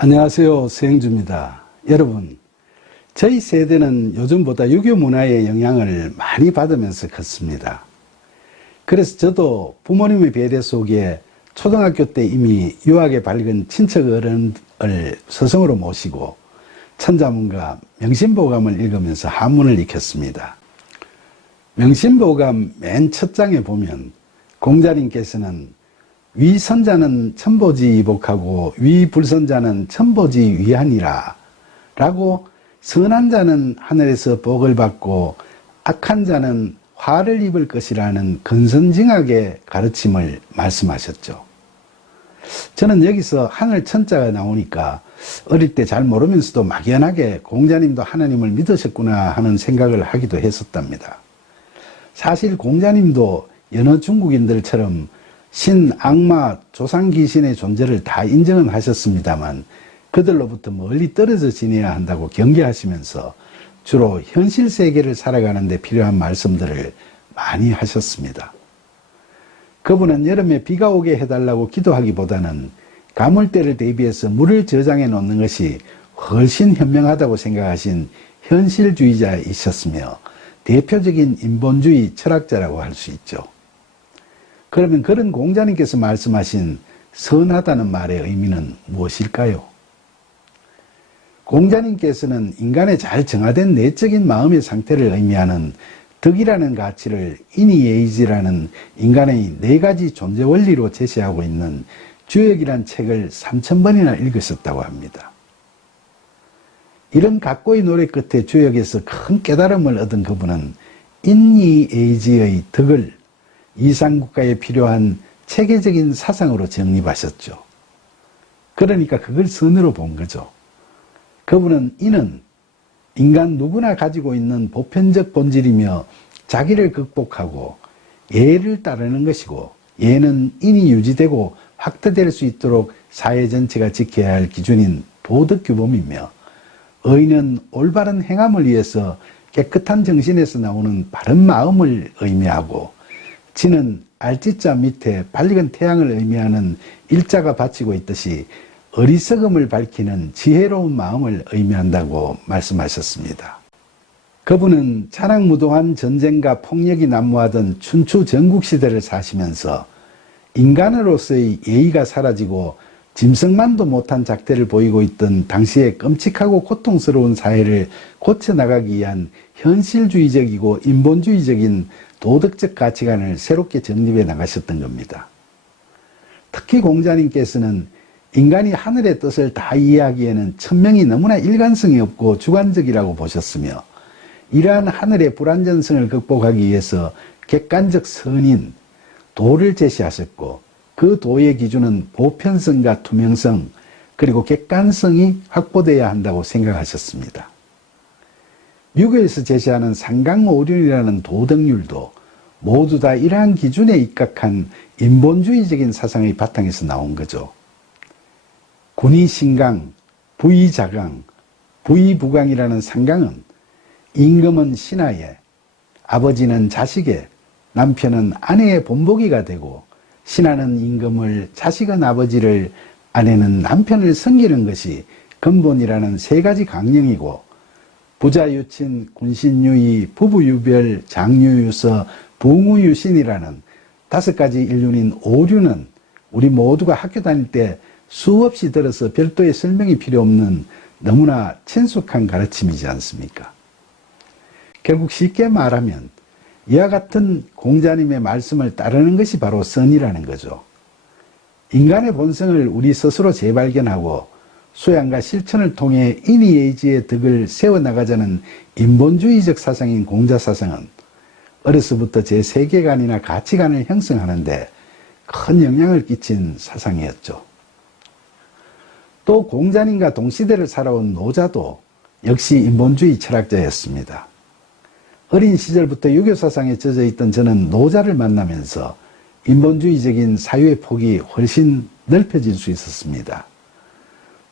안녕하세요. 서영주입니다. 여러분, 저희 세대는 요즘보다 유교 문화의 영향을 많이 받으면서 컸습니다. 그래서 저도 부모님의 배려 속에 초등학교 때 이미 유학에 밝은 친척 어른을 스승으로 모시고 천자문과 명심보감을 읽으면서 한문을 익혔습니다. 명심보감 맨 첫 장에 보면 공자님께서는 위선자는 천보지 이복하고 위불선자는 천보지 위하니라 라고, 선한 자는 하늘에서 복을 받고 악한 자는 화를 입을 것이라는 근선징악의 가르침을 말씀하셨죠. 저는 여기서 하늘 천자가 나오니까 어릴 때 잘 모르면서도 막연하게 공자님도 하나님을 믿으셨구나 하는 생각을 하기도 했었답니다. 사실 공자님도 여느 중국인들처럼 신, 악마, 조상 귀신의 존재를 다 인정은 하셨습니다만 그들로부터 멀리 떨어져 지내야 한다고 경계하시면서 주로 현실 세계를 살아가는 데 필요한 말씀들을 많이 하셨습니다. 그분은 여름에 비가 오게 해달라고 기도하기보다는 가물대를 대비해서 물을 저장해 놓는 것이 훨씬 현명하다고 생각하신 현실주의자이셨으며 대표적인 인본주의 철학자라고 할 수 있죠. 그러면 그런 공자님께서 말씀하신 선하다는 말의 의미는 무엇일까요? 공자님께서는 인간의 잘 정화된 내적인 마음의 상태를 의미하는 덕이라는 가치를 이니에이지라는 인간의 4가지 존재 원리로 제시하고 있는 주역이란 책을 3000번이나 읽으셨다고 합니다. 이런 각고의 노래 끝에 주역에서 큰 깨달음을 얻은 그분은 인니에이지의 덕을 이상국가에 필요한 체계적인 사상으로 정립하셨죠. 그러니까 그걸 선으로 본 거죠. 그분은 이는 인간 누구나 가지고 있는 보편적 본질이며 자기를 극복하고 예를 따르는 것이고, 예는 인이 유지되고 확대될 수 있도록 사회 전체가 지켜야 할 기준인 도덕규범이며, 의는 올바른 행함을 위해서 깨끗한 정신에서 나오는 바른 마음을 의미하고, 지는 알지자 밑에 밝은 태양을 의미하는 일자가 받치고 있듯이 어리석음을 밝히는 지혜로운 마음을 의미한다고 말씀하셨습니다. 그분은 자랑무도한 전쟁과 폭력이 난무하던 춘추 전국시대를 사시면서 인간으로서의 예의가 사라지고 짐승만도 못한 작태를 보이고 있던 당시의 끔찍하고 고통스러운 사회를 고쳐나가기 위한 현실주의적이고 인본주의적인 도덕적 가치관을 새롭게 정립해 나가셨던 겁니다. 특히 공자님께서는 인간이 하늘의 뜻을 다 이해하기에는 천명이 너무나 일관성이 없고 주관적이라고 보셨으며, 이러한 하늘의 불완전성을 극복하기 위해서 객관적 선인, 도를 제시하셨고, 그 도의 기준은 보편성과 투명성, 그리고 객관성이 확보되어야 한다고 생각하셨습니다. 유교에서 제시하는 상강오륜이라는 도덕률도 모두 다 이러한 기준에 입각한 인본주의적인 사상의 바탕에서 나온 거죠. 군의신강, 부의자강, 부의부강이라는 상강은 임금은 신하에, 아버지는 자식에, 남편은 아내의 본보기가 되고, 신하는 임금을, 자식은 아버지를, 아내는 남편을 섬기는 것이 근본이라는 3가지 강령이고, 부자유친, 군신유의, 부부유별, 장유유서, 붕우유신이라는 5가지 인륜인 오륜은 우리 모두가 학교 다닐 때 수없이 들어서 별도의 설명이 필요 없는 너무나 친숙한 가르침이지 않습니까? 결국 쉽게 말하면 이와 같은 공자님의 말씀을 따르는 것이 바로 선이라는 거죠. 인간의 본성을 우리 스스로 재발견하고 수양과 실천을 통해 인이에이지의 덕을 세워나가자는 인본주의적 사상인 공자사상은 어려서부터 제 세계관이나 가치관을 형성하는 데 큰 영향을 끼친 사상이었죠. 또 공자님과 동시대를 살아온 노자도 역시 인본주의 철학자였습니다. 어린 시절부터 유교 사상에 젖어 있던 저는 노자를 만나면서 인본주의적인 사유의 폭이 훨씬 넓혀질 수 있었습니다.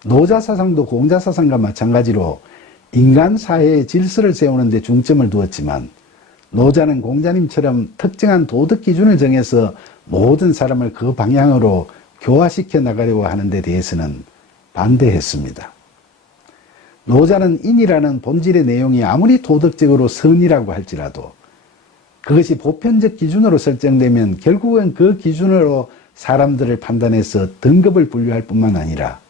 노자 사상도 공자 사상과 마찬가지로 인간 사회의 질서를 세우는 데 중점을 두었지만, 노자는 공자님처럼 특정한 도덕 기준을 정해서 모든 사람을 그 방향으로 교화시켜 나가려고 하는 데 대해서는 반대했습니다. 노자는 인이라는 본질의 내용이 아무리 도덕적으로 선이라고 할지라도 그것이 보편적 기준으로 설정되면 결국은 그 기준으로 사람들을 판단해서 등급을 분류할 뿐만 아니라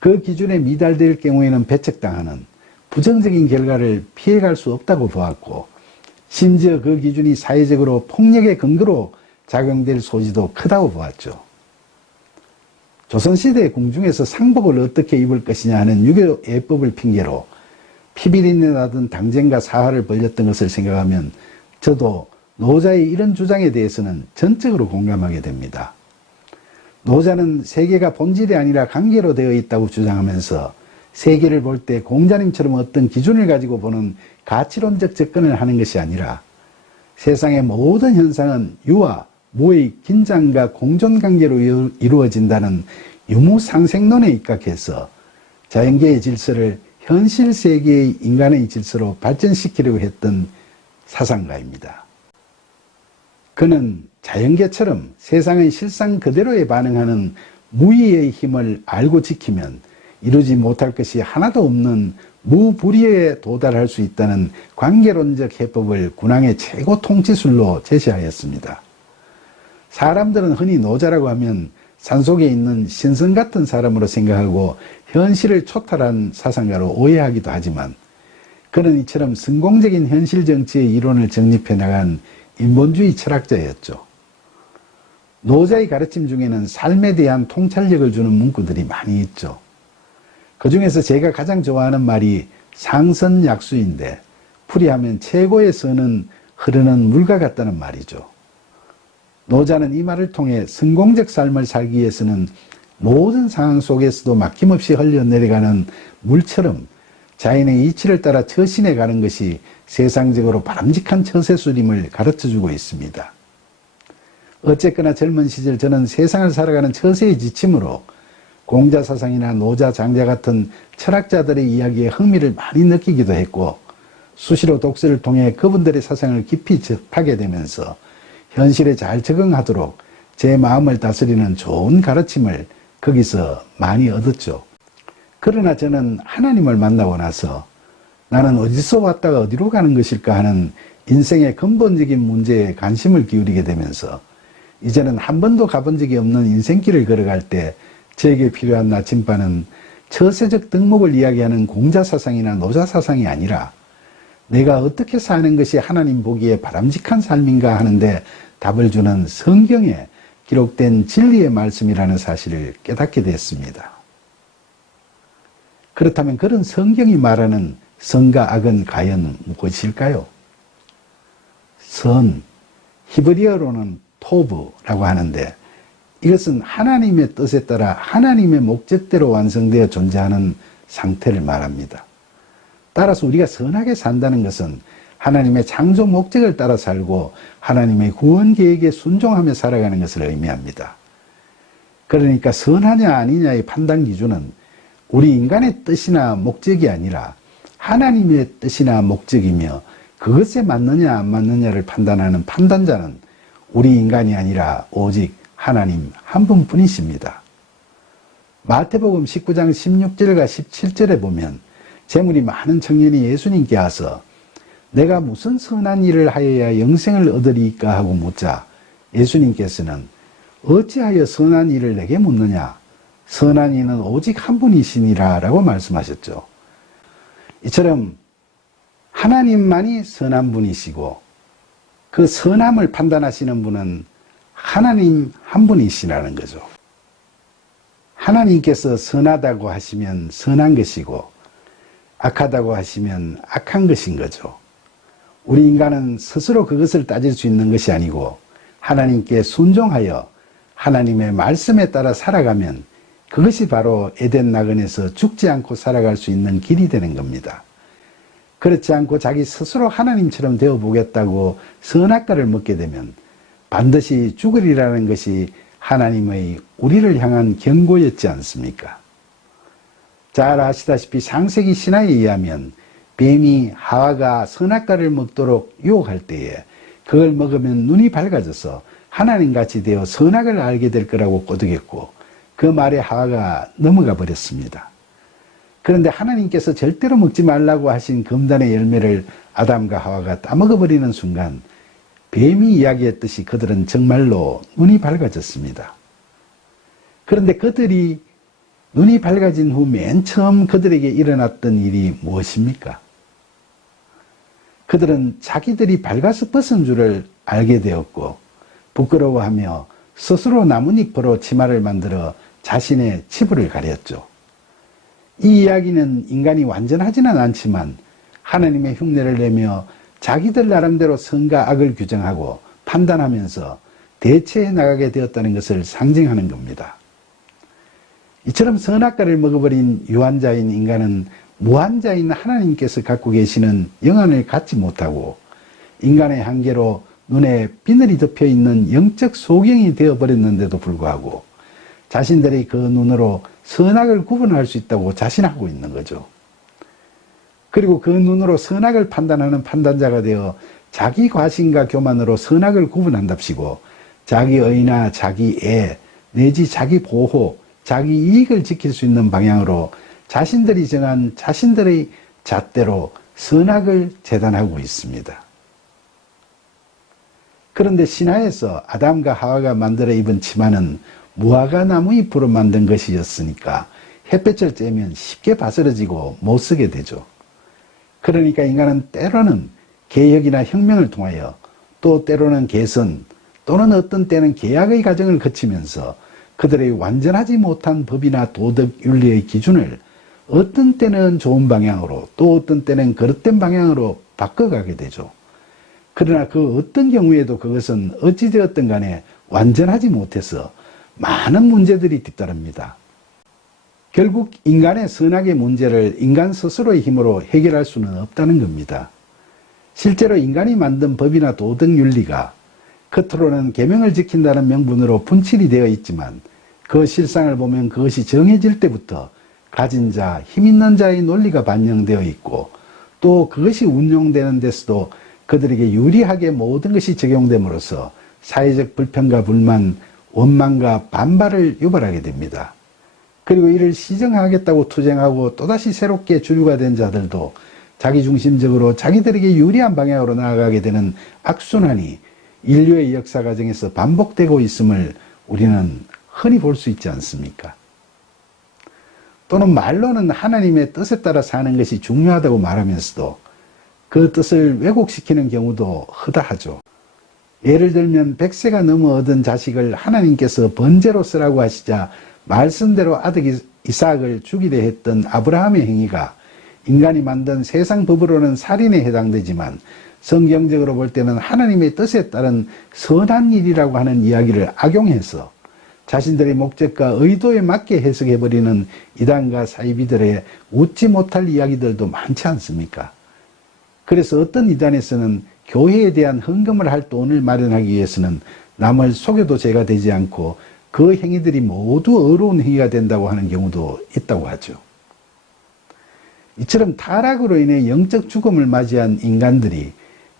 그 기준에 미달될 경우에는 배척당하는 부정적인 결과를 피해갈 수 없다고 보았고, 심지어 그 기준이 사회적으로 폭력의 근거로 작용될 소지도 크다고 보았죠. 조선시대 궁중에서 상복을 어떻게 입을 것이냐 하는 유교 예법을 핑계로 피비린내 나던 당쟁과 사활을 벌였던 것을 생각하면 저도 노자의 이런 주장에 대해서는 전적으로 공감하게 됩니다. 노자는 세계가 본질이 아니라 관계로 되어 있다고 주장하면서 세계를 볼 때 공자님처럼 어떤 기준을 가지고 보는 가치론적 접근을 하는 것이 아니라 세상의 모든 현상은 유와 무의 긴장과 공존관계로 이루어진다는 유무상생론에 입각해서 자연계의 질서를 현실 세계의 인간의 질서로 발전시키려고 했던 사상가입니다. 그는 자연계처럼 세상의 실상 그대로에 반응하는 무의의 힘을 알고 지키면 이루지 못할 것이 하나도 없는 무불의에 도달할 수 있다는 관계론적 해법을 군왕의 최고 통치술로 제시하였습니다. 사람들은 흔히 노자라고 하면 산속에 있는 신선 같은 사람으로 생각하고 현실을 초탈한 사상가로 오해하기도 하지만, 그는 이처럼 성공적인 현실 정치의 이론을 정립해 나간 인본주의 철학자였죠. 노자의 가르침 중에는 삶에 대한 통찰력을 주는 문구들이 많이 있죠. 그 중에서 제가 가장 좋아하는 말이 상선약수인데, 풀이하면 최고의 선은 흐르는 물과 같다는 말이죠. 노자는 이 말을 통해 성공적 삶을 살기 위해서는 모든 상황 속에서도 막힘없이 흘러내려가는 물처럼 자연의 이치를 따라 처신해 가는 것이 세상적으로 바람직한 처세술임을 가르쳐주고 있습니다. 어쨌거나 젊은 시절 저는 세상을 살아가는 처세의 지침으로 공자사상이나 노자, 장자 같은 철학자들의 이야기에 흥미를 많이 느끼기도 했고, 수시로 독서를 통해 그분들의 사상을 깊이 접하게 되면서 현실에 잘 적응하도록 제 마음을 다스리는 좋은 가르침을 거기서 많이 얻었죠. 그러나 저는 하나님을 만나고 나서 나는 어디서 왔다가 어디로 가는 것일까 하는 인생의 근본적인 문제에 관심을 기울이게 되면서 이제는 한 번도 가본 적이 없는 인생길을 걸어갈 때 저에게 필요한 나침반은 처세적 덕목을 이야기하는 공자사상이나 노자사상이 아니라 내가 어떻게 사는 것이 하나님 보기에 바람직한 삶인가 하는데 답을 주는 성경에 기록된 진리의 말씀이라는 사실을 깨닫게 됐습니다. 그렇다면 그런 성경이 말하는 선과 악은 과연 무엇일까요? 선, 히브리어로는 토브라고 하는데, 이것은 하나님의 뜻에 따라 하나님의 목적대로 완성되어 존재하는 상태를 말합니다. 따라서 우리가 선하게 산다는 것은 하나님의 창조 목적을 따라 살고 하나님의 구원 계획에 순종하며 살아가는 것을 의미합니다. 그러니까 선하냐 아니냐의 판단 기준은 우리 인간의 뜻이나 목적이 아니라 하나님의 뜻이나 목적이며, 그것에 맞느냐 안 맞느냐를 판단하는 판단자는 우리 인간이 아니라 오직 하나님 한 분뿐이십니다. 마태복음 19장 16절과 17절에 보면 재물이 많은 청년이 예수님께 와서 내가 무슨 선한 일을 하여야 영생을 얻으리까 하고 묻자 예수님께서는 어찌하여 선한 일을 내게 묻느냐, 선한 이는 오직 한 분이시니라 라고 말씀하셨죠. 이처럼 하나님만이 선한 분이시고 그 선함을 판단하시는 분은 하나님 한 분이시라는 거죠. 하나님께서 선하다고 하시면 선한 것이고 악하다고 하시면 악한 것인 거죠. 우리 인간은 스스로 그것을 따질 수 있는 것이 아니고 하나님께 순종하여 하나님의 말씀에 따라 살아가면 그것이 바로 에덴 나그네에서 죽지 않고 살아갈 수 있는 길이 되는 겁니다. 그렇지 않고 자기 스스로 하나님처럼 되어보겠다고 선악과를 먹게 되면 반드시 죽으리라는 것이 하나님의 우리를 향한 경고였지 않습니까? 잘 아시다시피 창세기 신화에 의하면 뱀이 하와가 선악과를 먹도록 유혹할 때에 그걸 먹으면 눈이 밝아져서 하나님같이 되어 선악을 알게 될 거라고 꼬드겼고, 그 말에 하와가 넘어가 버렸습니다. 그런데 하나님께서 절대로 먹지 말라고 하신 금단의 열매를 아담과 하와가 따먹어버리는 순간 뱀이 이야기했듯이 그들은 정말로 눈이 밝아졌습니다. 그런데 그들이 눈이 밝아진 후 맨 처음 그들에게 일어났던 일이 무엇입니까? 그들은 자기들이 밝아서 벗은 줄을 알게 되었고 부끄러워하며 스스로 나뭇잎으로 치마를 만들어 자신의 치부를 가렸죠. 이 이야기는 인간이 완전하지는 않지만 하나님의 흉내를 내며 자기들 나름대로 선과 악을 규정하고 판단하면서 대처해 나가게 되었다는 것을 상징하는 겁니다. 이처럼 선악과를 먹어버린 유한자인 인간은 무한자인 하나님께서 갖고 계시는 영안을 갖지 못하고 인간의 한계로 눈에 비늘이 덮여있는 영적 소경이 되어버렸는데도 불구하고 자신들이 그 눈으로 선악을 구분할 수 있다고 자신하고 있는 거죠. 그리고 그 눈으로 선악을 판단하는 판단자가 되어 자기 과신과 교만으로 선악을 구분한답시고 자기 의나 자기 애 내지 자기 보호, 자기 이익을 지킬 수 있는 방향으로 자신들이 정한 자신들의 잣대로 선악을 재단하고 있습니다. 그런데 신화에서 아담과 하와가 만들어 입은 치마는 무화과 나무 잎으로 만든 것이었으니까 햇볕을 쬐면 쉽게 바스러지고 못 쓰게 되죠. 그러니까 인간은 때로는 개혁이나 혁명을 통하여 또 때로는 개선 또는 어떤 때는 계약의 과정을 거치면서 그들의 완전하지 못한 법이나 도덕 윤리의 기준을 어떤 때는 좋은 방향으로 또 어떤 때는 그릇된 방향으로 바꿔가게 되죠. 그러나 그 어떤 경우에도 그것은 어찌되었든 간에 완전하지 못해서 많은 문제들이 뒤따릅니다. 결국 인간의 선악의 문제를 인간 스스로의 힘으로 해결할 수는 없다는 겁니다. 실제로 인간이 만든 법이나 도덕 윤리가 겉으로는 계명을 지킨다는 명분으로 분칠이 되어 있지만 그 실상을 보면 그것이 정해질 때부터 가진 자, 힘 있는 자의 논리가 반영되어 있고 또 그것이 운용되는 데서도 그들에게 유리하게 모든 것이 적용됨으로써 사회적 불평과 불만, 원망과 반발을 유발하게 됩니다. 그리고 이를 시정하겠다고 투쟁하고 또다시 새롭게 주류가 된 자들도 자기중심적으로 자기들에게 유리한 방향으로 나아가게 되는 악순환이 인류의 역사 과정에서 반복되고 있음을 우리는 흔히 볼 수 있지 않습니까? 또는 말로는 하나님의 뜻에 따라 사는 것이 중요하다고 말하면서도 그 뜻을 왜곡시키는 경우도 허다하죠. 예를 들면 100세가 넘어 얻은 자식을 하나님께서 번제로 쓰라고 하시자 말씀대로 아들 이삭을 죽이려 했던 아브라함의 행위가 인간이 만든 세상 법으로는 살인에 해당되지만 성경적으로 볼 때는 하나님의 뜻에 따른 선한 일이라고 하는 이야기를 악용해서 자신들의 목적과 의도에 맞게 해석해버리는 이단과 사이비들의 웃지 못할 이야기들도 많지 않습니까? 그래서 어떤 이단에서는 교회에 대한 헌금을 할 돈을 마련하기 위해서는 남을 속여도 죄가 되지 않고 그 행위들이 모두 어려운 행위가 된다고 하는 경우도 있다고 하죠. 이처럼 타락으로 인해 영적 죽음을 맞이한 인간들이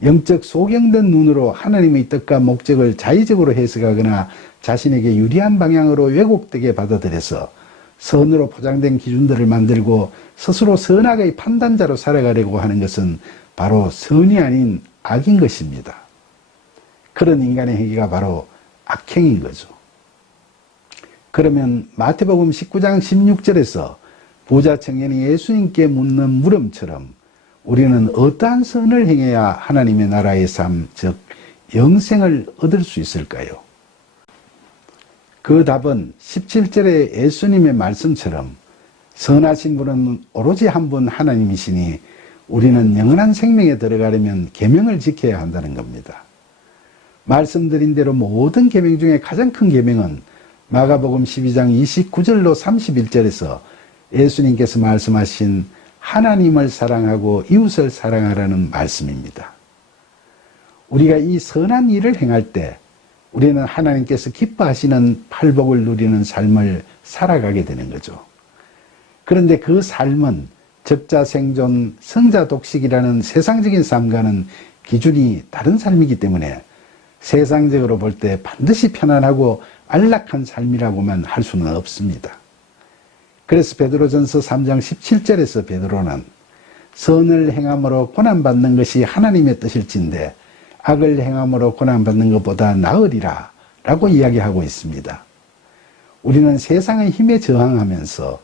영적 소경된 눈으로 하나님의 뜻과 목적을 자의적으로 해석하거나 자신에게 유리한 방향으로 왜곡되게 받아들여서 선으로 포장된 기준들을 만들고 스스로 선악의 판단자로 살아가려고 하는 것은 바로 선이 아닌 악인 것입니다. 그런 인간의 행위가 바로 악행인 거죠. 그러면 마태복음 19장 16절에서 부자 청년이 예수님께 묻는 물음처럼 우리는 어떠한 선을 행해야 하나님의 나라의 삶, 즉 영생을 얻을 수 있을까요? 그 답은 17절의 예수님의 말씀처럼 선하신 분은 오로지 한 분 하나님이시니 우리는 영원한 생명에 들어가려면 계명을 지켜야 한다는 겁니다. 말씀드린 대로 모든 계명 중에 가장 큰 계명은 마가복음 12장 29절로 31절에서 예수님께서 말씀하신 하나님을 사랑하고 이웃을 사랑하라는 말씀입니다. 우리가 이 선한 일을 행할 때 우리는 하나님께서 기뻐하시는 팔복을 누리는 삶을 살아가게 되는 거죠. 그런데 그 삶은 적자생존, 성자독식이라는 세상적인 삶과는 기준이 다른 삶이기 때문에 세상적으로 볼 때 반드시 편안하고 안락한 삶이라고만 할 수는 없습니다. 그래서 베드로전서 3장 17절에서 베드로는 선을 행함으로 고난받는 것이 하나님의 뜻일진데 악을 행함으로 고난받는 것보다 나으리라 라고 이야기하고 있습니다. 우리는 세상의 힘에 저항하면서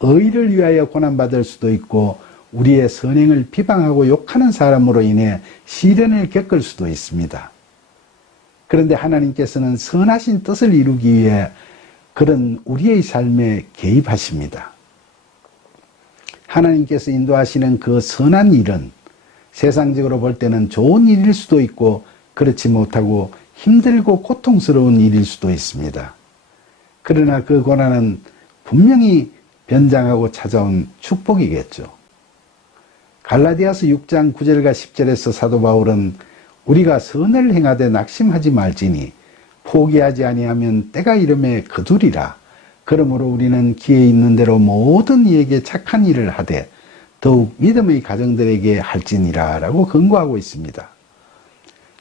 의를 위하여 고난받을 수도 있고 우리의 선행을 비방하고 욕하는 사람으로 인해 시련을 겪을 수도 있습니다. 그런데 하나님께서는 선하신 뜻을 이루기 위해 그런 우리의 삶에 개입하십니다. 하나님께서 인도하시는 그 선한 일은 세상적으로 볼 때는 좋은 일일 수도 있고 그렇지 못하고 힘들고 고통스러운 일일 수도 있습니다. 그러나 그 고난은 분명히 변장하고 찾아온 축복이겠죠. 갈라디아서 6장 9절과 10절에서 사도 바울은 우리가 선을 행하되 낙심하지 말지니 포기하지 아니하면 때가 이름에 거두리라. 그러므로 우리는 기회 있는 대로 모든 이에게 착한 일을 하되 더욱 믿음의 가정들에게 할지니라 라고 권고하고 있습니다.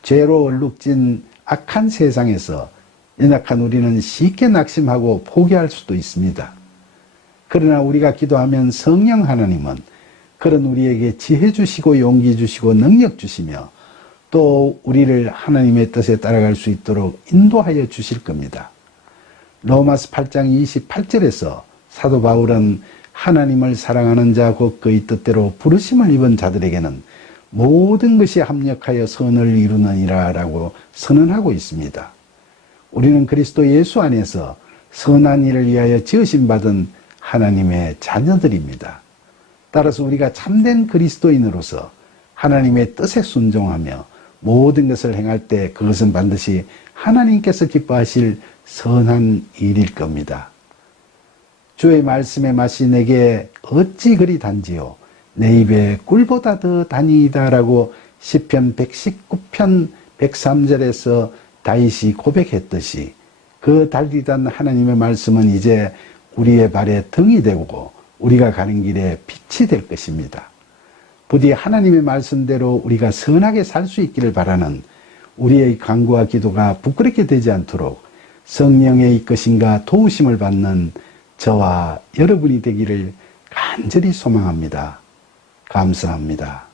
죄로 얼룩진 악한 세상에서 연약한 우리는 쉽게 낙심하고 포기할 수도 있습니다. 그러나 우리가 기도하면 성령 하나님은 그런 우리에게 지혜 주시고 용기 주시고 능력 주시며 또 우리를 하나님의 뜻에 따라갈 수 있도록 인도하여 주실 겁니다. 로마서 8장 28절에서 사도 바울은 하나님을 사랑하는 자 곧 그의 뜻대로 부르심을 입은 자들에게는 모든 것이 합력하여 선을 이루느니라 라고 선언하고 있습니다. 우리는 그리스도 예수 안에서 선한 일을 위하여 지으심 받은 하나님의 자녀들입니다. 따라서 우리가 참된 그리스도인으로서 하나님의 뜻에 순종하며 모든 것을 행할 때 그것은 반드시 하나님께서 기뻐하실 선한 일일 겁니다. 주의 말씀의 맛이 내게 어찌 그리 단지요 내 입에 꿀보다 더 단이다 라고 시편 119편 103절에서 다윗이 고백했듯이 그 달리단 하나님의 말씀은 이제 우리의 발에 등이 되고 우리가 가는 길에 빛이 될 것입니다. 부디 하나님의 말씀대로 우리가 선하게 살 수 있기를 바라는 우리의 간구와 기도가 부끄럽게 되지 않도록 성령의 이끄심과 도우심을 받는 저와 여러분이 되기를 간절히 소망합니다. 감사합니다.